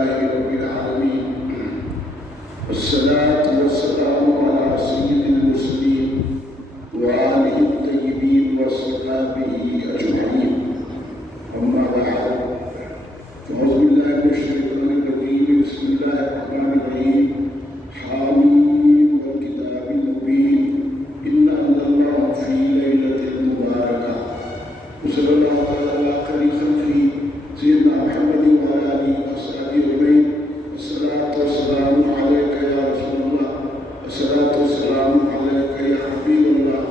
لله رب العالمين والصلاة والسلام على سيد المرسلين وآله الطيبين وصحابه أجمعين أما بعد فأعوذ بالله من الشيطان الرجيم بسم الله الرحمن الرحيم حامين والكتاب المبين إنا أنزلناه في ليلة مباركة وصلى الله على خير خلقه سيدنا محمد وعلى آله وصحبه أجمعين الصلاة والسلام عليك يا رسول الله الصلاة والسلام عليك يا حبيب الله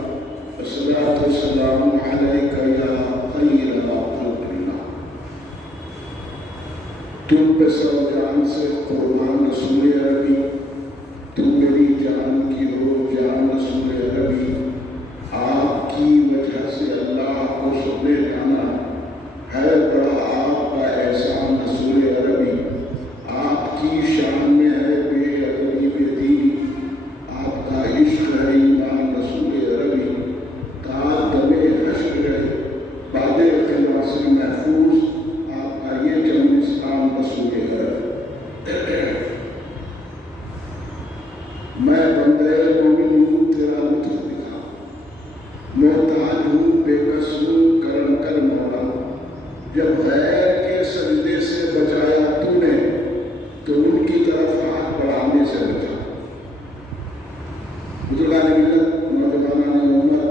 الصلاة والسلام عليك يا خير خلق الله تم پہ سو جان سے قربان رسول عربی تم میری جان کی ہو جان رسول عربی آپ کی وجہ سے اللہ کو سب نے جانا ہے بڑا آپ کا احسان رسول عربی آپ کی شان میں ہے بے ادبی بے دین آپ کا عشق ہے ایمان رسول عربی تا دم حشر ہے بعد خلاص سے محفوظ آپ کا یہ جنم اسلام رسول عربی میں بندے مومن ہوں تیرا لطف دکھا محتاج ہوں بے کس ہوں کرم کر مولا جب غیر کے سجدے سے بچایا تو نے تو ان کی طرف ہاتھ بڑھانے سے بچا بزرگان ملت نوجوانان امت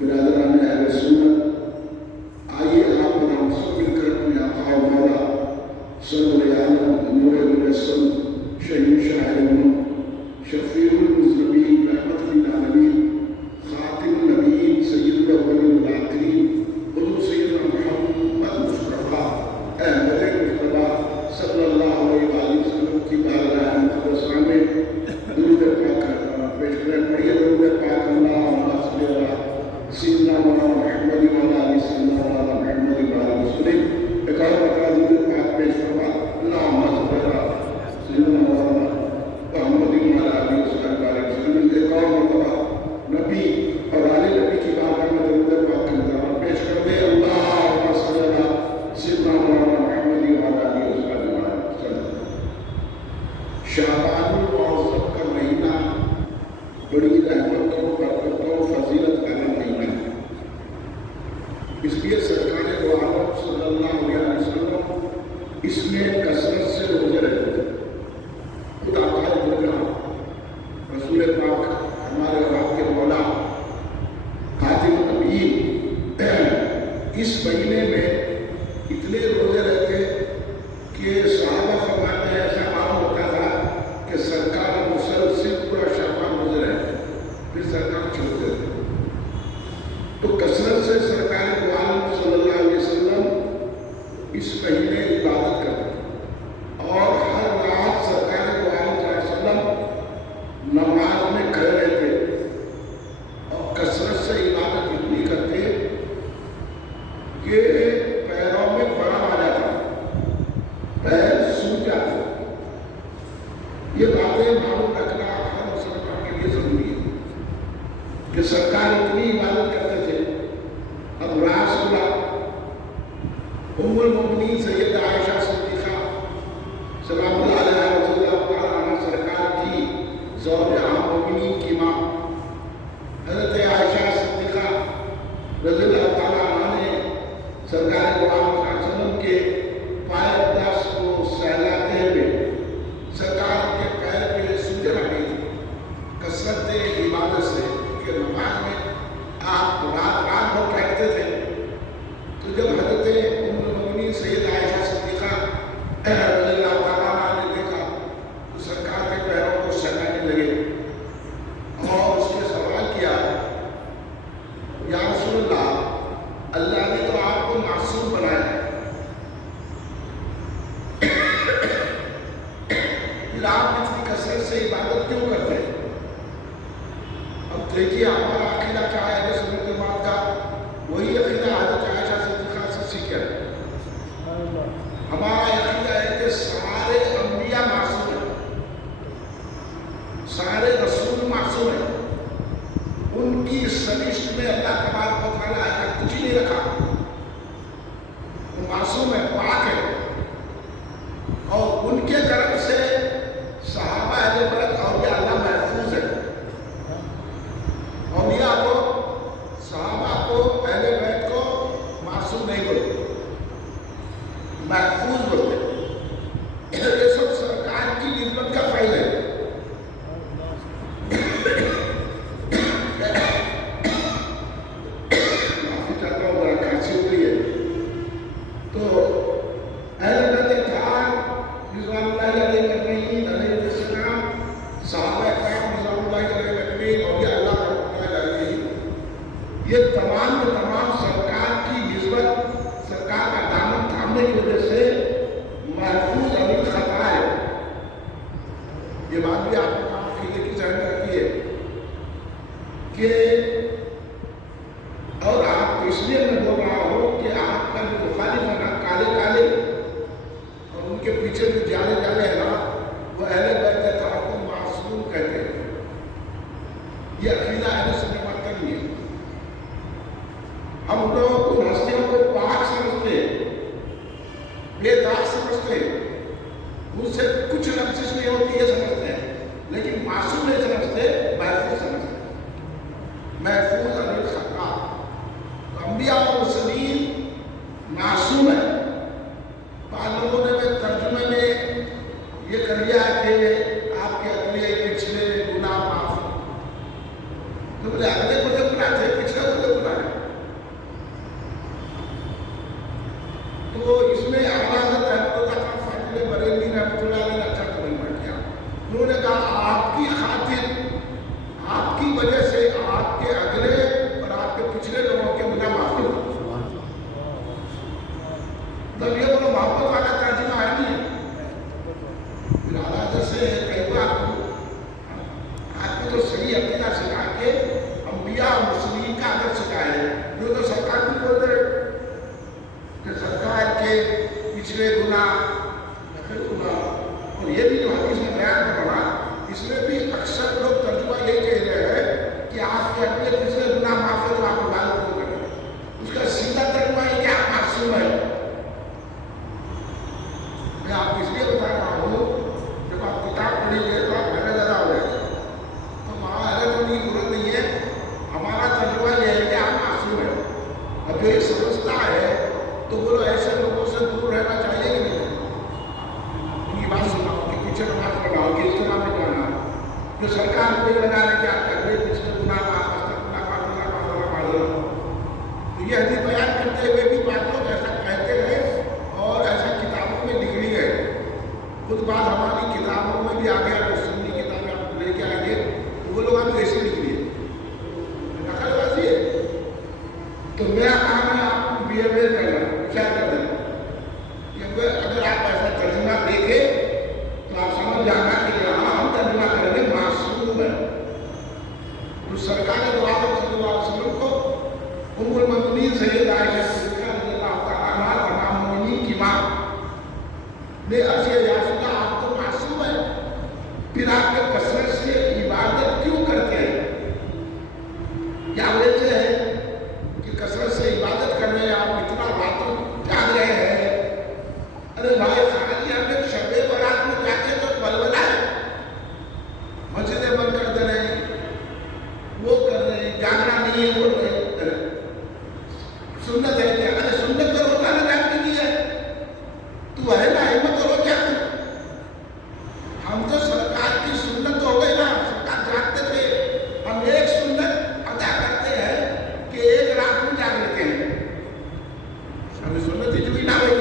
برادران اہل سنت آئیے آپ اور ہم سب مل کر اپنے آقا و مولا صلی عالم نور مجسم شہید شاہ شفیع المذنبین رحمت للعالمین خاتم النبیین سید الاولین والآخرین حضور سیدنا محمد مصطفیٰ احمد مصطفیٰ صلی اللہ علیہ وسلم کی بارگاہ مقدس میں درود پاک پیش کریں پڑھیے درود پاک اللہم صلی علی سیدنا مولانا محمد وعلی آل سیدنا مولانا محمد وعلی وسلم ایک اور مرتبہ درود پاک پیش فرما اللہم صلی علی سیدنا مولانا محمد وعلی آل سیدنا وسلم ایک اور مرتبہ نبی اور آل نبی کی بارگاہ میں درود پاک کا نظارہ پیش کر دے اللہم صلی علی سیدنا مولانا محمد وعلی آل سیدنا وسلم شعبان المعظم کا مہینہ بڑی رحمتوں برکتوں فضیلت کا مہینہ ہے اس لیے سرکار دو عالم صلی اللہ علیہ وسلم اس میں کثرت سے روزے رہتے تھے خود آقا درگاہ رسول پاک ہمارے آپ کے مولا خاتم النبیین اس مہینے میں اتنے روزے رہتے کہ صحابہ فرماتے ہیں ایسا معلوم ہوتا تھا کہ سرکار مسلسل پورا شعبان روزے رہتے پھر سرکار چھوڑتے تھے تو کثرت سے سرکار دو عالم صلی اللہ علیہ وسلم اس مہینے عبادت کرتے اور ہر رات سرکار دو عالم صلی اللہ علیہ وسلم نماز میں کھڑے رہتے اور کثرت سے عبادت اتنی کرتے کہ پیروں میں فرم آ جاتا پیر سوکھ جاتے یہ باتیں معلوم رکھنا ہر مسلمان کے لیے ضروری ہے کہ سرکار اتنی عبادت کرتے تھے اب راز اللہ ام المؤمنین سید عائشہ صدیقہ سلام اللہ علیہ رضی اللہ تعالیٰ عنہ سرکار کی زوج عام مومنین کی ماں حضرت عائشہ صدیقہ رضی اللہ تعالیٰ عنہ نے سرکار دو عالم صلی اللہ علیہ وسلم کے پائے اقداس کو سہلاتے ہوئے سرکار کے پیر پہ سجدے رکھی تھی کثرت عبادت سے کہ نماز میں آپ رات بھر بیٹھتے تھے تو جب حضرت ام المؤمنین سید عائشہ صدیقہ رضی اللہ تعالیٰ عنہ نے دیکھا تو سرکار کے پیروں کو سہلانے لگے اور اس کے سوال کیا یا رسول اللہ اللہ نے تو آپ کو معصوم بنایا ہے پھر آپ اتنی کثرت سے عبادت کیوں کرتے ہیں اب دیکھیے ہمارا عقیدہ کیا ہے اہل سنت جماعت کا وہی عقیدہ حضرت عائشہ صدیقہ سے سیکھا ہے ہمارا عقیدہ ہے کہ سارے انبیاء معصوم ہیں سارے رسول معصوم ہیں ان کی سرشت میں اللہ تبارک و تعالیٰ ایسا کچھ ہی نہیں رکھا وہ معصوم ہے پاک ہے اور ماننے کی وجہ سے محفوظ عن خطا ہے. یہ بات بھی آپ نے عقیدے کی ذہن میں رکھیے کہ اور آپ اس لیے میں بول رہا ہوں کہ آپ کا جو مخالف ہے نا کالے کالے اور ان کے پیچھے جو جالے جالے ہیں نا وہ اہل بیت کو معصوم کہتے ہیں. یہ عقیدہ اہل سنت کا نہیں ہے. ہم لوگ ان ہستیوں کو پاک سمجھتے بے داغ سمجھتے ان سے کچھ لفظ نہیں ہوتی یہ سمجھتے ہیں لیکن معصوم نہیں سمجھتے محفوظ سمجھتے محفوظ عن الخطا. انبیاء و مرسلین معصوم ہے. بعض لوگوں نے ترجمے میں یہ کر لیا کہ آپ کے اگلے پچھلے گناہ معاف ہیں. تو بولے اگلے کو جو گناہ تھے پچھلے کو جو گناہ ہے. تو اس میں اعلیٰ حضرت رحمۃ اللہ خان فاضل بریلوی رحمۃ اللہ علیہ نے اچھا کمنٹ کیا. انہوں نے کہا آپ کی خاطر آپ کی وجہ سے آپ کے اگلے اور آپ کے پچھلے لوگوں کے گناہ معاف ہو. تب یہ وہ محبت والا ترجمہ ہے نہیں. اعلیٰ سے کئی بار آدمی تو صحیح عقیدہ سکھا کے انبیاء مسلمین کا ادب سکھائے. جو تو سرکار بھی بولتے کہ سرکار کے پچھلے گناہ اور یہ بھی جو حدیث میں بیان کر رہا اس میں بھی اکثر لوگ ترجمہ یہی کہہ رہے ہیں کہ آپ کے اپنے پچھلے گناہ معاف ہے تو آپ عبادت کیوں کریں. اس کا سیدھا ترجمہ یہ کہ آپ معصوم ہیں. میں آپ اس لیے بتا رہا ہوں جب آپ کتاب پڑھیں گے تو آپ حیرت زدہ ہو جائیں گے. تو وہاں حیرت ہونے کی ضرورت نہیں ہے. ہمارا ترجمہ یہ ہے کہ آپ معصوم ہیں. اب جو یہ سمجھتا ہے تو بولو ایسے لوگوں سے دور رہنا چاہیے کہ نہیں. ان کی بات سناؤ کہ پیچھے نماز پڑھاؤ کہ اجتماع میں جانا جو سرکار کو یہ لگا رہے کہ آپ اگلے پچھلے گناہ تو یہ حدیث بیان کرتے ہوئے بھی بات لوگ ایسا کہتے ہیں اور ایسا کتابوں میں لکھی ہے. خود بات ہماری کتابوں میں بھی آ گیا. جو سنی کتابیں آپ لے کے آئیں گے تو وہ لوگ ہمیں ایسے لکھ لیے نقل بازی ہے. تو میرا کام ہے آپ کو بی ایم اے کرنا کیا کر دیں. اگر آپ ایسا ترجمہ دیکھیں تو آپ سمجھ جانا کہ یہاں ہم ترجمہ کریں گے معصوم ہے. تو سرکار دو عالم صلی اللہ علیہ وسلم کو ام المؤمنین سیدہ عائشہ صدیقہ رضی اللہ تعالیٰ عنہا تمام مومنین کی ماں نے عرض کیا یا رسول اللہ آپ تو معصوم ہیں پھر آپ کے کثرت سے عبادت کیوں کرتے ہیں. کیا وجہ ہے کہ کثرت سے عبادت کر رہے ہیں آپ اتنا راتوں جاگ رہے ہیں. ارے بھائی خالی ہم ایک شب برات میں جاتے تو بلبلا ہے. مسجدیں بند کر دے رہے ہیں وہ کر رہے ہیں جاگنا نہیں ہے وہ سنت ہے کیا. ارے سنت تو روزانہ جاگنے کی ہے. تو ہے نا ہمت ہو کیا. ہم تو سرکار کی سنت ہو گئی نا. سرکار جاگتے تھے ہم ایک سنت ادا کرتے ہیں کہ ایک رات میں جاگ لیتے ہیں. ہمیں سنت ہی جو نہ ہوئی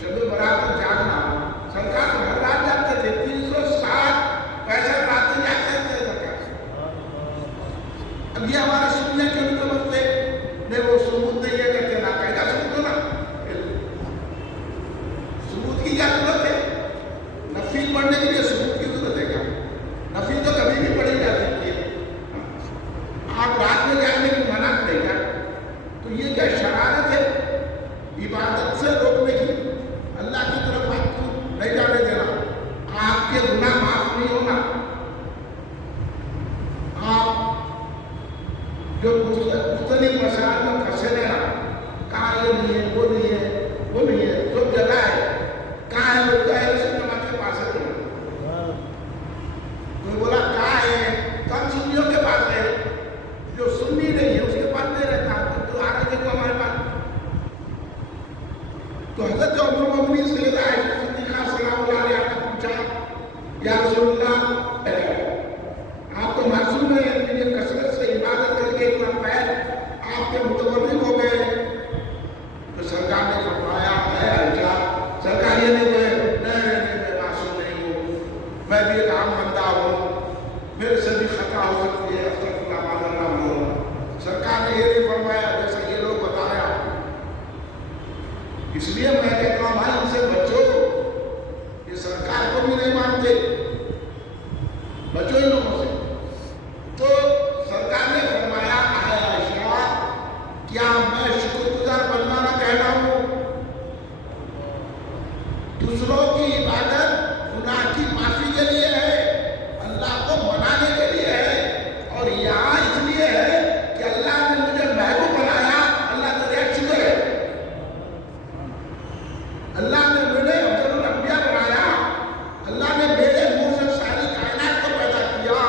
شب برات میں جاگنا. سرکار ہر رات جاگتے تھے 360 راتیں جاگتے تھے سرکار. اب یہ ہمارے سننے کیوں نہیں سمجھتے. نہیں وہ ثبوت نہیں ہے کہتے نا قاعدہ ثبوت ہو نا. ثبوت کی کیا ضرورت ہے. نفی پڑھنے کے لیے ثبوت کی ضرورت ہے کیا. نفی تو کبھی بھی پڑھی جا سکتی ہے. آپ رات میں جانے کی منع کریں کیا. تو یہ کیا شرارت ہے عبادت سے روکنے کی. اللہ کی طرف آپ کو نہیں جانے دینا. آپ کے گناہ معاف نہیں ہونا. آپ جو مختلف مسائل میں پھنسے رہنا کہاں یہ نہیں ہے وہ نہیں ہے وہ نہیں ہے سب جگہ ہے. کہاں ہے لوگ کا ہے سنت کے پاس ہے. کوئی بولا کہاں ہے تو ہم سنیوں کے پاس ہے. جو سنی نہیں ہے اس کے پاس نہیں رہتا تو آ رہے دیکھو ہمارے پاس. تو حضرت ام المؤمنین سیدہ عائشہ صدیقہ سلام اللہ علیہا نے پوچھا یا رسول اللہ آپ تو معصوم ہیں لیکن کثرت سے عبادت کر کے اتنا پیر آپ کے متورک ہو گئے. تو سرکار نے فرمایا ہے عائشہ سرکار یہ نہیں کہے نہیں میں معصوم نہیں ہوں. میں بھی ایک عام بندہ ہوں. میرے سے بھی خطا ہو سکتی ہے. استغفر اللہ. سرکار نے یہ نہیں فرمایا جیسا یہ لوگ بتایا اس لیے میں نے کہا بھائی ان سے بچو، یہ سرکار کو بھی نہیں مانتے، بچو ان لوگوں سے۔ تو سرکار نے فرمایا اے عائشہ کیا میں شکر گزار بننا نہ کہہ رہا ہوں؟ دوسروں کی عبادت گناہ کی معافی کے لیے ہے، اللہ کو منانے کے لیے ہے، اور یہاں اس لیے ہے کہ اللہ نے مجھے محبوب بنایا، اللہ تیرا شکر ہے۔ اللہ نے مجھے افضل الانبیاء بنایا، اللہ نے میرے منہ سے ساری کائنات کو پیدا کیا،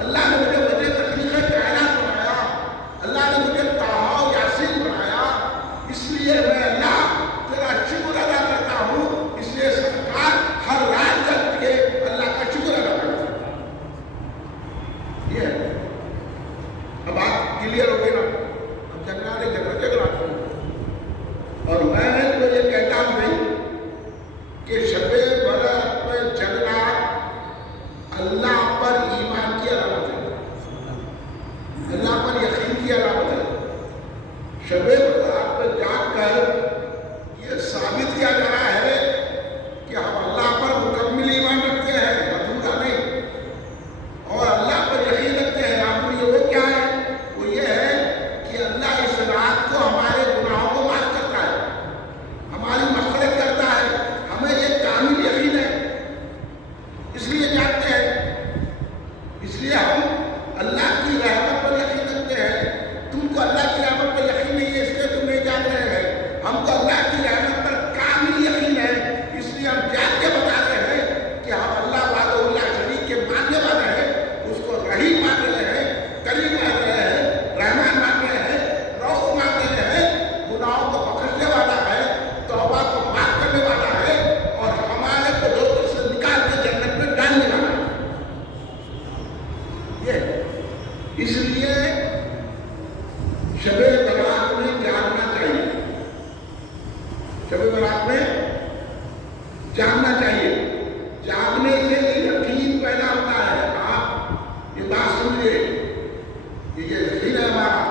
اللہ نے مجھے وجہ تخلیق کائنات بنایا، اللہ نے مجھے طٰہٰ و یاسین بنایا، اس لیے میں اللہ تیرا شکر ادا کرتا ہوں۔ اس لیے سرکار ہر رات جگ کے اللہ کا شکر ادا کرتا ہے۔ یہ ہے، اب بات کلیئر ہو گئی نا؟ اب جگنا نہیں جگنا اور میں تو یہ کہتا ہوں بھائی کہ شب برات میں جگنا اللہ پر ایمان کی علامت ہے، اللہ پر یقین کی علامت ہے۔ شب برات میں جاگ کر یہ ثابت کیا جا رہا ہے کہ ہم اللہ پر مکمل ایمان رکھتے ہیں، ادھورا نہیں، اور اللہ پر یقین رکھتے ہیں۔ آپ یہ وہ کیا ہے؟ وہ یہ ہے کہ اللہ اس رات کو ہمارے گناہوں کو معاف کرتا ہے، ہماری مغفرت کرتا ہے، ہمیں یہ کامل یقین ہے، اس لیے جاگتے ہیں، اس لیے ہم اللہ کی رحمت پر یقین رکھتے ہیں۔ تم کو اللہ کی رحمت پر یقین نہیں ہے اس لیے تم نہیں جاگ رہے ہیں، ہم کو اللہ کی رحمت پر کامل یقین ہے، اس لیے ہم جاگ کے بتا رہے ہیں کہ ہم اللہ وحدہ لا شریک کے ماننے والے ہیں، اس کو رحیم مان رہے ہیں، کریم مان رہے ہیں، رحمان مان رہے ہیں، رؤوف مان رہے ہیں، گناہوں کو بخشنے والا ہے، توبہ کو معاف کرنے والا ہے، اور ہمارے کو دوزخ سے نکال کے جنت میں ڈالنے والا ہے۔ یہ اس لیے شب برات میں جاگنا چاہیے، شب برات میں جاگنا چاہیے۔ جاگنے سے یقین پیدا ہوتا ہے۔ آپ یہ بات سمجھے، یہ یقین ہے ہمارا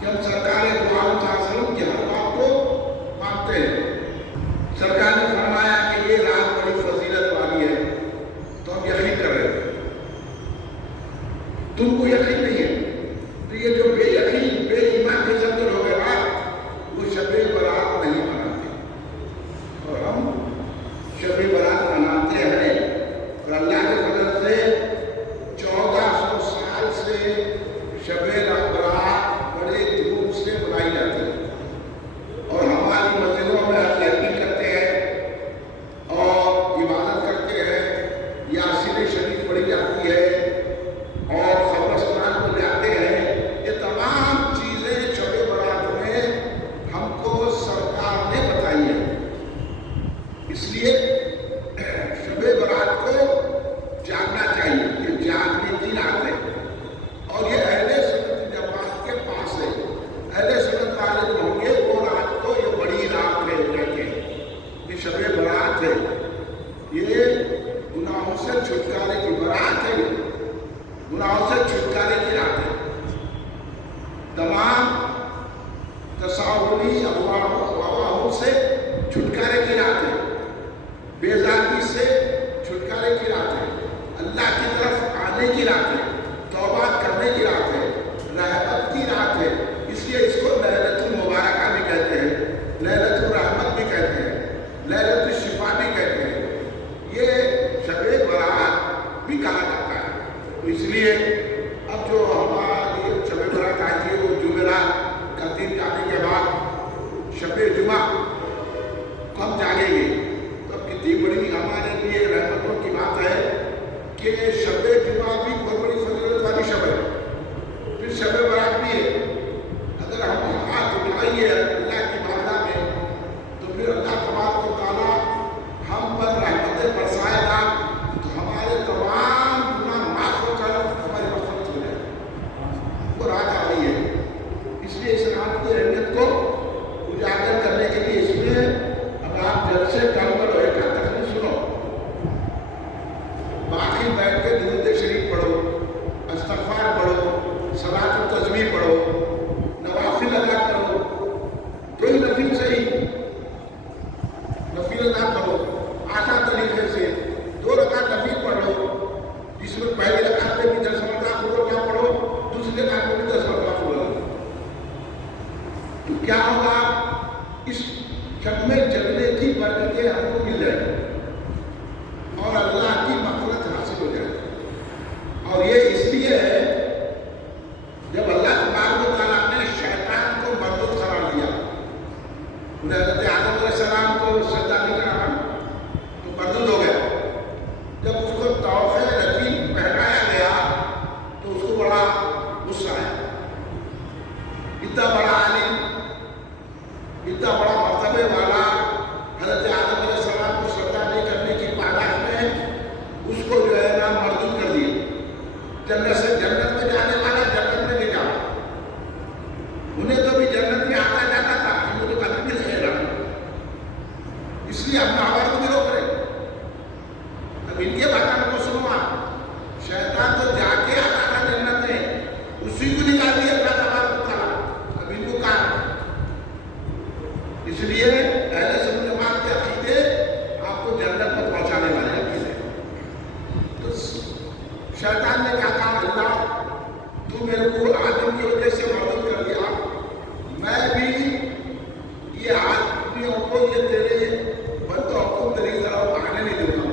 کہ ہم سرکار دو عالم صلی اللہ علیہ وسلم کی ہر بات کو مانتے ہیں۔ سرکار نے فرمایا کہ یہ رات بڑی فضیلت والی ہے، تو ہم یقین کر رہے ہیں۔ تم کو یقین نہیں ہے تو یہ جو بے یقین بے ایمان کے اندر ہو گئے نا، وہ شب برات نہیں مناتے، اور ہم شب برات مناتے ہیں، اور اللہ کے فضل سے 1400 سال سے شب برات بڑے دھوم سے منائی جاتی ہے، اور ہماری مسجدوں میں ہم تحقیق کرتے ہیں اور عبادت کرتے ہیں، یاسین شریف پڑھی جاتی ہے، اور قبرستان کو جاتے ہیں۔ یہ تمام چیزیں شب برات میں ہم کو سرکار نے بتائی ہیں، اس لیے شب برات کو جاگنا چاہیے۔ یہ جاگنے کی رات ہے، اور یہ اہل سنت جماعت کے پاس ہے۔ اہل سنت والے جو ہوں گے وہ رات کو یہ بڑی رات ہے کہتے ہیں، یہ شب برات ہے، یہ گناہوں سے چھٹکارے کی برات ہے، گناہوں سے چھٹکارے کی رات ہے، تمام تصاوری افواہوں سے چھٹکارے کی رات ہے، بیزاری سے چھٹکارے کی رات ہے، اللہ کی طرف آنے کی رات ہے، توبہ کرنے کی رات ہے، رحمت کی رات ہے۔ اس لیے اس کو لیلۃ المبارکہ بھی کہتے ہیں، لیلۃ الرحمت بھی کہتے ہیں، لیلۃ الشفاء بھی کہتے ہیں۔ برکتیں ہم کو مل جائیں اور اللہ کی مغفرت حاصل ہو جائے. اور یہ اس لیے ہے جب اللہ تبارک و تعالیٰ نے شیطان کو مردود قرار دیا. حضرت آدم علیہ السلام کو سجدہ نہیں کرا تو مردود ہو گیا. جب اس کو طوق رقیب پہنایا گیا تو اس کو بڑا غصہ آیا. اتنا بڑا عالم، اتنا بڑا مرتبے والا حضرت آدم علیہ السلام کو سجدہ نہیں کرنے کی پاداش میں اس کو جو ہے نا مردود کر دیا. جنت سے جنت میں جانے والا جنت میں نہیں جا. انہیں تو بھی جنت میں آتا جاتا تھا، ان کو تو کبھی بھی نہیں رہا. اس لیے اپنا ہوا کو بھی روک رہے. اب ان کے باتوں کو سنو آپ. شیطان تو جا کے آتا تھا جنت میں، اسی کو نکال دیا اللہ تبارک و تعالیٰ. اب ان کو کہا. اس لیے اہل سنت جماعت کے عقیدے آپ کو جنت میں پہنچانے والے عقیدے. تو شیطان نے کہا اللہ تو میرے کو آدم کی وجہ سے مردود کر دیا، میں بھی یہ آدمیوں کو یہ تیرے بندوں کو تیری طرف آنے نہیں دوں گا.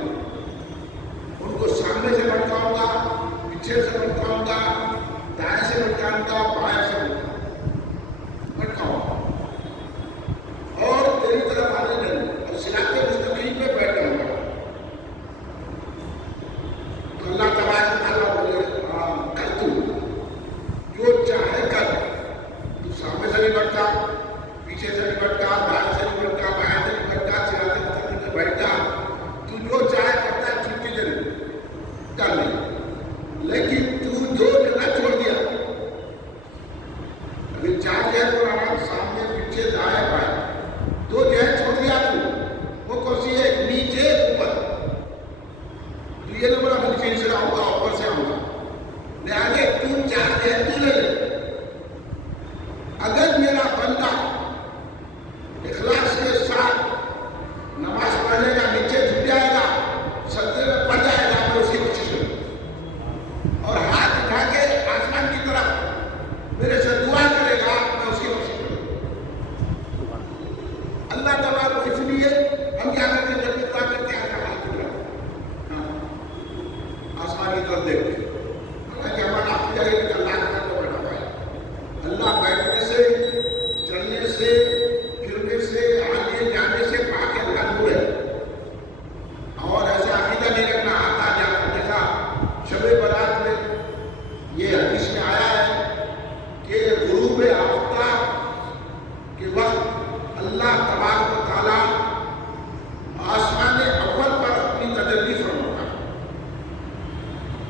ان کو سامنے سے بھٹکاؤں گا، پیچھے سے بھٹکاؤں گا، دائیں سے بھٹکاؤں گا، بائیں سے بھٹکاؤں گا اور تیری طرف آنے نہیں دوں اور صراط مستقیم پہ بیٹھاؤں گا. تو اللہ تبارک و تعالیٰ بولے کر تو جو چاہے کر. تو سامنے سے نہیں بھٹکا، پیچھے سے نہیں بھٹکا، دائیں سے نہیں بھٹکا، بائیں سے نہیں بھٹکا، صراط مستقیم پہ بیٹھا. تو جو چاہے کرتا ہے چھٹی دے کر لے. لیکن تو جو جگہ چھوڑ دیا، ابھی چار جگہ پر آرام سامنے پیچھے دائیں بائیں دو جگہ چھوڑ دیا. تو وہ کون سی ہے؟ نیچے اوپر. تو یہ نہ بولا میں نیچے سے آؤں گا اوپر سے آؤں گا. میں آگے تم چار جگہ تو لے لے. اگر میرا بندہ اخلاص کے ساتھ نماز پڑھنے کا نیچے جھک جائے گا، سجدے میں پڑ جائے گا، میں اس کی کوشش کروں اور ہاتھ اٹھا کے آسمان کی طرف میرے سے دعا کرے گا، میں اس کی کوشش کروں. اللہ تبارک کو اس لیے ہم کیا کرتے ہیں؟ جب دعا کرتے ہیں ہاتھ اٹھا آسمان کی طرف دیکھتے ہیں. حالانکہ ہمارا آپ جائے کہ اللہ کا تو بیٹھا ہوا ہے. اللہ بیٹھنے سے، چلنے سے، پھرنے سے، آنے جانے سے پاک ہے. اللہ نور ہے. اور ایسے عقیدہ نہیں رکھنا آتا جاتا. جیسا شب برات میں یہ حدیث میں آیا ہے کہ غروب آفتاب کے وقت اللہ تبارک و تعالیٰ آسمان اول پر اپنی تجلی فرماتا ہے.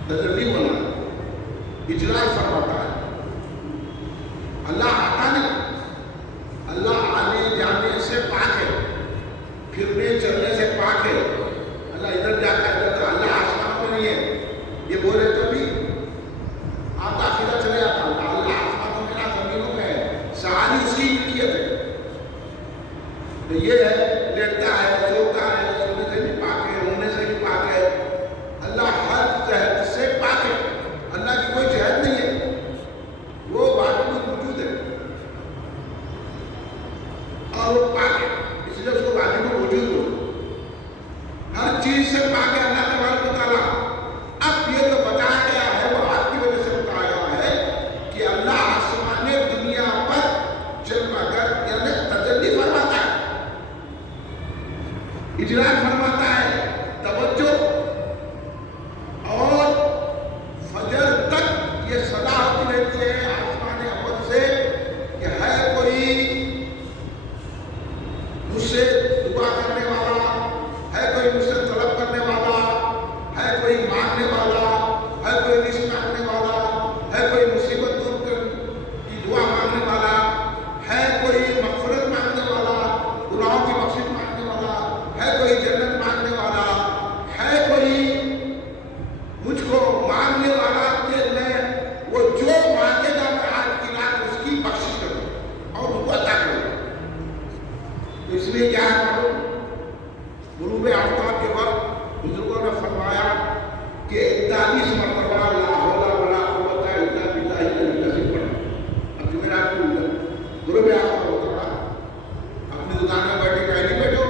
تجلی بنا اجلال فرماتا ہے. اللہ آتا نہیں، اللہ آنے جانے سے پاک ہے، پھرنے چلنے سے پاک ہے. اللہ ادھر جاتا ہے ادھر. اللہ آسمان میں نہیں ہے. یہ بولے تو بھی آپ کا عقیدہ چلے جاتا. اللہ آسمانوں میں نہ زمینوں میں ہے. ساری اسی ملکیت ہے. تو یہ ہے لیٹتا ہے، سوتا ہے، سونے سے بھی پاک ہے، رونے سے بھی پاک ہے. اللہ ہر جہد سے پاک ہے. اللہ کی کوئی جہد نہیں ہے. وہ واقعی موجود ہے اور وہ پاک ہے. اس لیے اس کو واقعی موجود ہو. ہر چیز سے پاک ہے اللہ تبارک و تعالیٰ. اب یہ جو بتایا گیا ہے وہ آپ کی وجہ سے بتایا گیا ہے کہ اللہ آسمان دنیا پر جلوہ گر یعنی تجلی فرماتا ہے، اجلال فرماتا ہے، توجہ. اور فجر تک یہ صدا ہوتی رہتی ہے آسمان اول سے کہ ہے کوئی مجھ سے دعا کرنے والا، ہے کوئی مجھ سے طلب کرنے والا، ہے کوئی مانگنے والا، ہے کوئی رزق مانگنے والا، ہے کوئی مصیبت دور کی دعا مانگنے والا، ہے کوئی مغفرت مانگنے والا، گناہوں کی بخشش مانگنے والا، ہے کوئی جنت مانگنے والا، ہے کوئی مجھ کو مانگنے والا کہ میں وہ جو مانگے گا میں آج کی رات اس کی بخشش کروں اور اس کو عطا کروں. اس لیے کیا ہے معلوم؟ غروب آفتاب کے وقت بزرگوں نے فرمایا کہ 41 مرتبہ لا حول ولا قوت الا باللہ العلی پڑھا. اب جمعرات کو غروب آفتاب ہوتا ہے. اپنی دکان میں بیٹھے کہیں نہیں بیٹھو،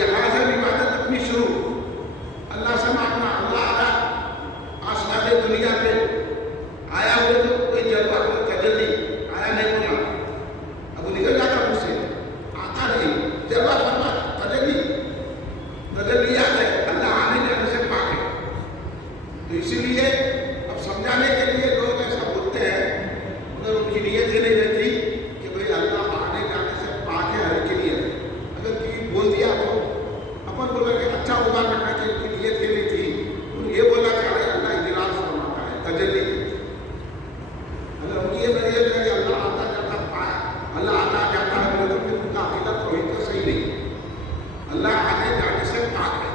یہاں سے عبادت اپنی شروع. اللہ سے مانگنا. اللہ آیا آسمان دنیا پہ آیا ہوئے تو کوئی جلوہ کوئی تجلی آیا نہیں بولا. اب وہ نکل جاتا مجھ سے آتا نہیں. جلوہ فرما تجلیات ہے. اللہ آنے جانے سے پاک ہے. تو اسی لیے اب سمجھانے کے لیے لوگ ایسا بولتے ہیں مگر ان کی نیت یہ نہیں رہتی کہ بھئی اللہ آنے جانے سے پاک ہے ہر کے لیے. اگر کوئی بول دیا تو اپن بولا کہ اچھا ہوگا کرنا کہ ان کی نیت یہ نہیں تھی. یہ بولا کہ ارے اللہ اجلاس فرماتا ہے تجلی. اگر ان کی یہ نیت ہے کہ اللہ آتا جاتا پایا اللہ آتا جاتا ہے تو پھر ان کا عقیدہ توحید کا صحیح نہیں. اللہ آنے جانے سے پاک ہے.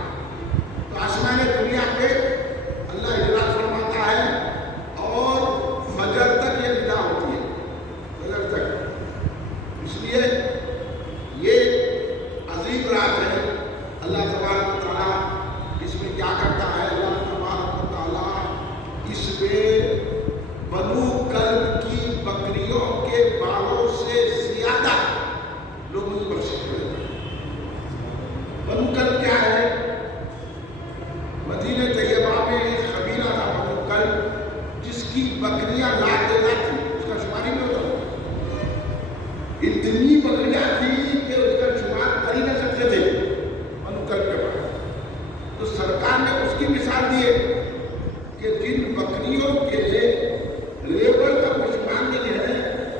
تو آسمان دنیا پہ اللہ اجلاس فرماتا ہے اور فجر تک یہ ندا ہوتی ہے. فجر تک. اس لیے یہ عظیم رات ہے. اللہ تبارک و تعالیٰ اس میں کیا کرتا ہے؟ اللہ تبارک و تعالیٰ اس میں بنو کلب کی بکریوں کے بالوں سے زیادہ لوگوں کی بخشش کرتا ہے. بنو کلب کیا ہے؟ مدینہ طیبہ میں ایک قبیلہ تھا بنو کلب جس کی بکریاں لاجواب تھیں. اس کا شمار ہی نہیں ہوتا. اتنی بکریاں تھیں کہ اس کا شمار کر ہی نہ سکتے تھے بنو کلب کے پاس. تو سرکار نے اس کی مثال دی ہے کہ جن بکریوں کے لیبر کا کچھ مان نہیں ہے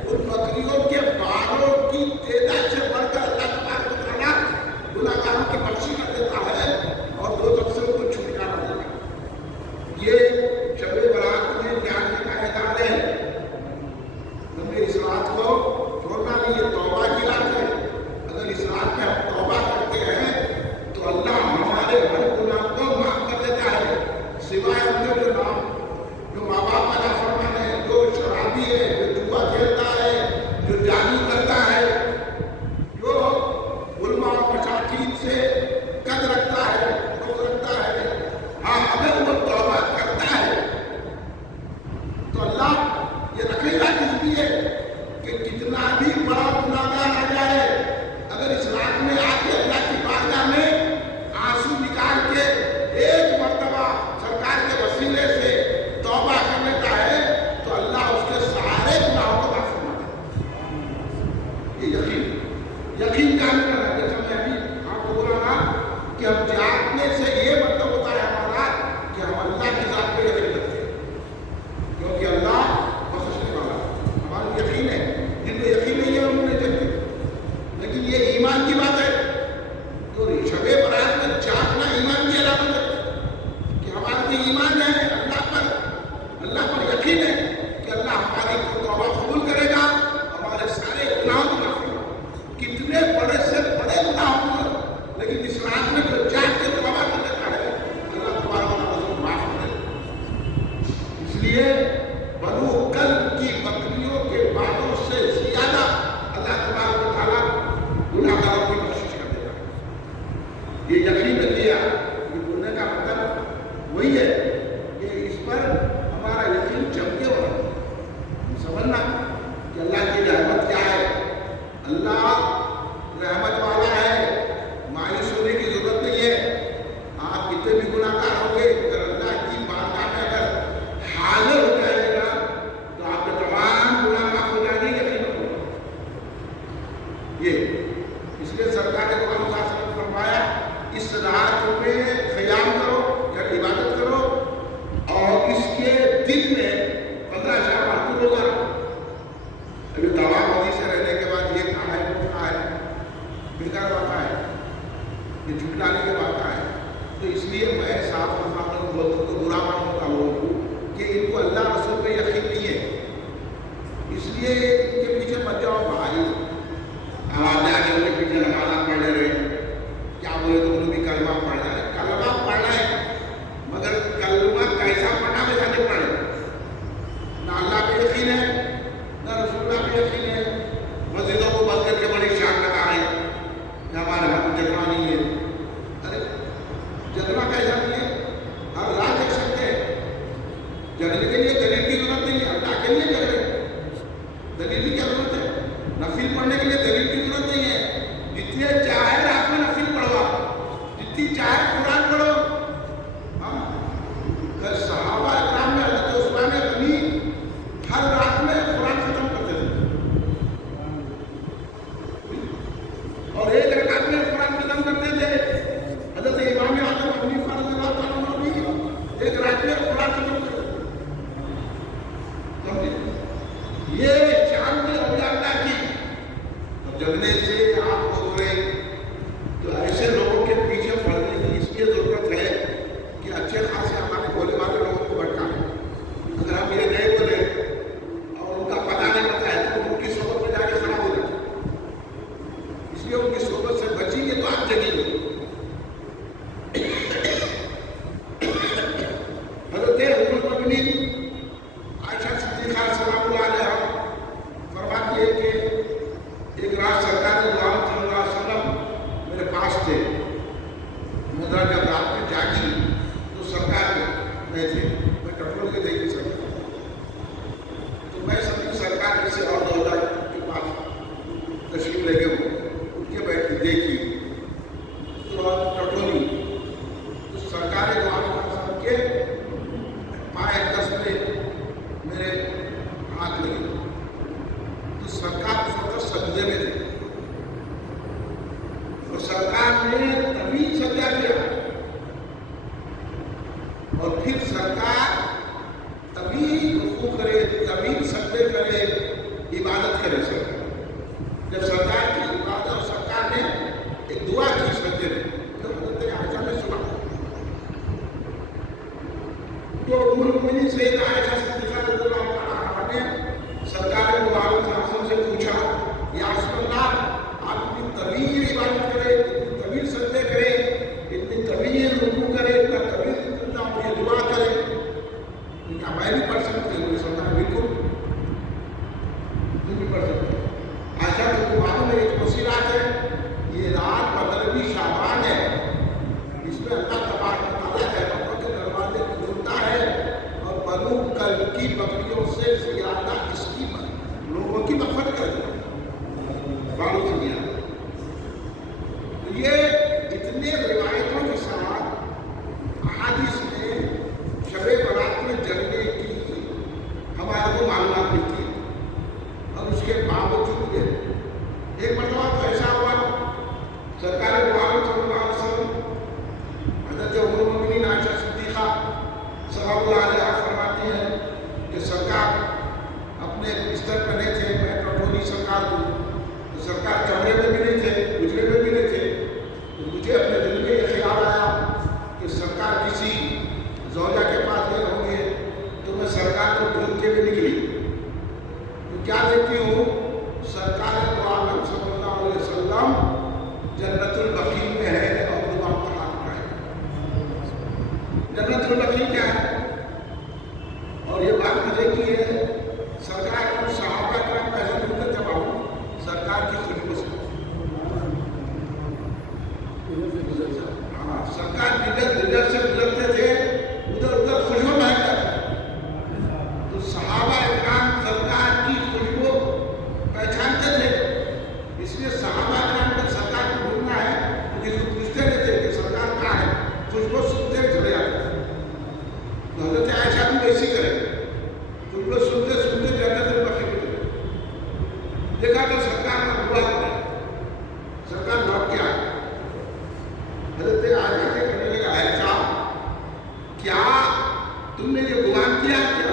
ان بکریوں کے بالوں کی تعداد سے بڑھ کر اللہ تبارک و تعالیٰ گناہگاروں کی بخشی کر دیتا ہے اور دوزخ سے ان کو چھٹکارا دیتا ہے. یہ شب برات میں جاننے کا اعلان ہے. ہمیں اس رات کو چھوڑنا نہیں. یہ توبہ کی رات ہے. اگر اس رات میں ہم توبہ کرتے ہیں تو اللہ ہمارے ہر گناہ کو معاف کر دیتا ہے سوائے ان کے جو نام جو ماں باپ کا نافرمان ہے, جو شرابی ہے, جو جوا کھیلتا ہے, جو جادو کرتا ہے, جو علماء اور مشاکین سے قد رکھتا ہے, روز رکھتا ہے. ہاں اگر وہ توبہ کرتا ہے تو اللہ یہ رکھے گا اس لیے کہ کتنا بھی بڑا گناہگار آ جائے اگر اس رات میں آ کے اللہ کی بارگاہ میں آنسو نکال کے ایک مرتبہ سرکار کے وسیلے سے توبہ کر لیتا ہے تو اللہ اس کے سارے گناہوں کو معاف فرما دیتا ہے. یہ یقین جان کر ہے. جیسا میں ابھی آپ کو بولا نا کہ ہم جاگنے سے یہ مطلب ہوتا ہے ہمارا کہ ہم اللہ کی ذات پہ یقین رکھتے ہیں کیونکہ اللہ بخشنے والا. ہمارا یقین ہے. جن کو یقین نہیں ہے انہوں نے جگتے. لیکن یہ ایمان کی بات ہے. تو شب برات میں جاگنا ایمان کی علامت ہے کہ ہمارا جو ایمان ہے اللہ پر یقین ہے کہ اللہ ہماری توبہ قبول کرے گا, ہمارے سارے گناہوں کو معاف کرے گا. کتنے بڑے سے بڑے گناہ ہوں لیکن اس رات میں جو جاگ کے توبہ کر دیتا ہے اللہ تبارک و تعالیٰ کو معاف کر دیتا ہے. اس لیے بنو کلب کی بکریوں کے بالوں سے زیادہ اللہ تبارک و تعالیٰ گناہگاروں کی بخشش کر دیتا ہے. یہ یقین رکھیے. یہ بولنے کا مطلب وہی ہے کہ اس پر ہمارا یقین جم کے ہو رہا ہے. سمجھنا کہ اللہ کی رحمت کیا ہے. اللہ رحمت والا ہے. مایوس ہونے کی ضرورت نہیں ہے. آپ کتنے بھی گناہگار ہوں گے اگر اللہ کی بارگاہ میں اگر حاضر ہو جائے گا تو آپ کے تمام گناہ معاف ہو جائیں گے. یقین رکھو. یہ اس لیے سرکار نے قرآن صلی اللہ علیہ وسلم فرمایا اس رات میں قیام کرو یا عبادت کرو اور اس کے دن میں 15 شعبان کو روزہ رکھو. ابھی دوا مودی سے رہنے کے بعد یہ کہا ہے وہ کہا ہے بیکار بات ہے. یہ جھٹلانے کی بات ہے. تو اس لیے میں صاف بولتا ہوں تو برا مانتا ہوں کہ ان کو اللہ رسول پہ یقین نہیں ہے. اس لیے ان کے پیچھے مت جاؤ بھائی. آواز آگے ان کے پیچھے نمازاں پڑھ رہے کیا بولے تو انہوں بھی کلمہ پڑھنا ہے. کلمہ پڑھنا ہے مگر کلمہ کیسا پڑھنا ویسا نہیں پڑھنا. نہ اللہ پہ یقین ہے نہ رسول اللہ پہ یقین ہے. مسجدوں کو بند کر کے بڑی شان لگا رہے ہیں کہ ہمارے ہاتھ میں جگہ نہیں ہے. ارے جگنا کیسا نہیں ہے؟ ہر رات جگ سکتے ہیں. جگنے کے لیے دلیل کی ضرورت نہیں ہے. اللہ کے لیے جگ رہے. دلیل کی کیا ضرورت ہے؟ نفل پڑھنے کے لیے دلیل کی ضرورت نہیں ہے. جتنے چاہے رات میں نفل پڑھوا سے آپ ہو گئے، تو ایسے لوگوں کے پیچھے پڑنے کی اس لیے ضرورت ہے کہ اچھے خاصے ہمارے بولے والے لوگوں کو بھٹکائیں۔ اگر ہم یہ نہیں بولے اور ان کا پتہ نہیں پتا ہے تو ان کی صحبت میں جا کے کھڑا ہو جاتا ہے، اس لیے ان کی صحبت سے بچیں گے تو آپ جگیں گے۔ حضرت ام المؤمنین عائشہ صدیقہ سلام اللہ علیہا فرماتی ہے کہ ایک رات سرکار دو عالم صلی اللہ علیہ وسلم میرے پاس تھے، میں ذرا جب رات میں جاگی تو سرکار میں تھے، میں ٹٹول کے دیکھ نہیں سکتا، تو میں سمجھی سرکار کسی اور دولت کے پاس تشریف لے گئے اٹھ کے بیٹھی دیکھی تو ٹٹولی، تو سرکار دو عالم وسلم کے پائے دس میں میرے ہاتھ لگے، تو سرکار اس وقت سجدے میں تھے، اور سرکار نے طویل سجدہ کیا، اور پھر سرکار طویل رکوع کرے، طویل سجدے کرے، عبادت کرے۔ جب سرکار کی عبادت اور سرکار نے ایک دعا کی سجدے میں، تو حضرت عائشہ نے سنا، تو ام المؤمنین سیدہ عائشہ صدیقہ رضی اللہ عنہا نے سرکار دو عالم صلی اللہ علیہ وسلم سے پوچھا، یا رسول اللہ آپ اتنی طویل عبادت کرے، اتنی طویل سجدے کرے، اتنی طویل رکوع کرے، اتنا طویل اور یہ دعا کرے، کیا میں بھی پڑھ سکتی ہوں؟ سرکار بالکل تم بھی پڑھ سکتے ہو۔ عائشہ تو معلوم ہے ایک وسیلات ہے، یہ رات بدروی شعبان ہے، اس میں اللہ تبارک و تعالیٰ رحمتوں کے دروازے کھولتا ہے اور بنو کل کی بکریوں سے زیادہ اس کی لوگوں کی مغفرت کر دیا بارو دنیا۔ تو یہ اتنے روایتوں کے ساتھ احادیث میں شب برات میں جگنے کی ہمارے کو معلومات ملتی ہے، اور اس کے باوجود ایک مرتبہ تو ایسا ہوا، سرکار دو عالم صلی اللہ علیہ وسلم حضرت ام المؤمنین عائشہ صدیقہ سلام اللہ علیہا فرماتی ہیں کہ سرکار اپنے بستر پر نہیں تھے، میں ٹٹولی سرکار ہوں، تو سرکار کمرے میں بھی نہیں تھے، حجرے میں بھی نہیں تھے، تو مجھے اپنے دل میں یہ خیال آیا کہ سرکار کسی زوجہ کے پاس گئے ہوں گے، تو میں سرکار کو ڈھونڈ کے بھی نکلی، تو کیا دیکھتی ہوں سرکار دو عالم صلی اللہ علیہ وسلم جنت البقیع میں ہے اور دعا پر ہاتھ اٹھائے۔ جنت البقیع کیا ہے؟ اور یہ بات مجھے کی ہے، سرکار کو صحابہ کرام پیسے ملتے جب آؤں سرکار کی خوشبو سے، ہاں سرکار جدھر سے گزرتے تھے ادھر ادھر خوشبو مہکتا تھا، تو صحابہ اکرام سرکار کی خوشبو پہچانتے تھے، اس لیے صحابہ اکرام کو سرکار کو ڈھونڈنا ہے تو کسی کو پوچھتے نہیں تھے کہ سرکار کہاں ہے، خوشبو سنتے چلے جاتے تھے۔ تو حضرت عائشہ بھی ویسی کرے، خوشبو سنتے سنتے جنت البقیع میں چلے، دیکھا تو سرکار کا دعا کرے، سرکار لوٹ کے آئے، حضرت عائشہ سے کہنے لگا، عائشہ کیا تم نے یہ گمان کیا کہ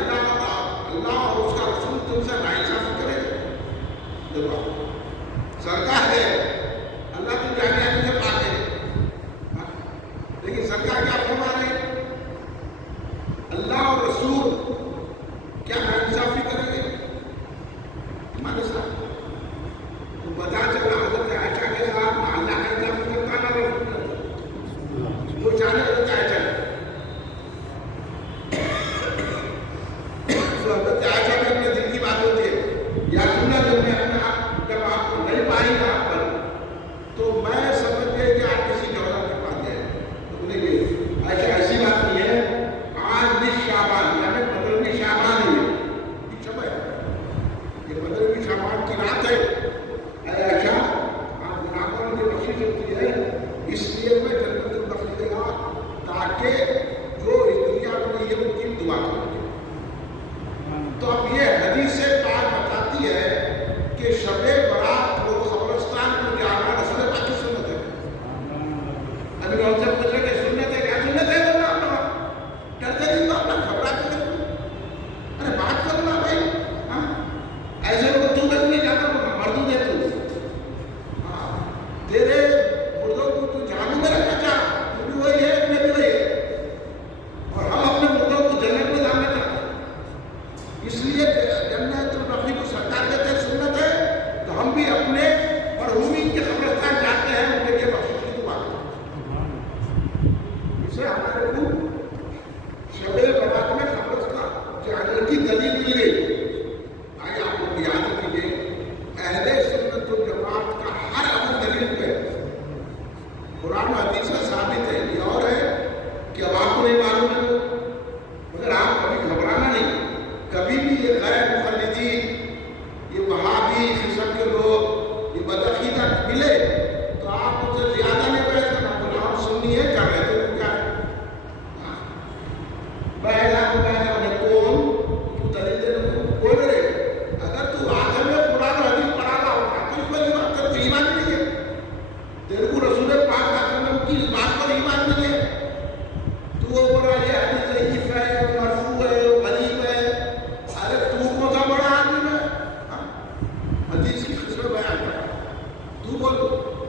اللہ اور اس کا رسول تم سے ناانصافی کرے؟ دیکھو سرکار ہے، اللہ تو جانے آنے سے پاک ہے، لیکن سرکار کیا فرما رہے ہیں؟ اللہ اور رسول کیا ناانصافی کریں گے ہمارے ساتھ؟ تو پتا چلا حضرت عائشہ کے ساتھ نہ اللہ ناانصافی کرتا نہ رسول کرتا، وہ چاہے حضرت عائشہ ہے، تو حضرت عائشہ کے اپنے دل کی بات ہوتی ہے، یا سننا جب میں اپنے آپ جب آپ کو نہیں پائی گا آپ پر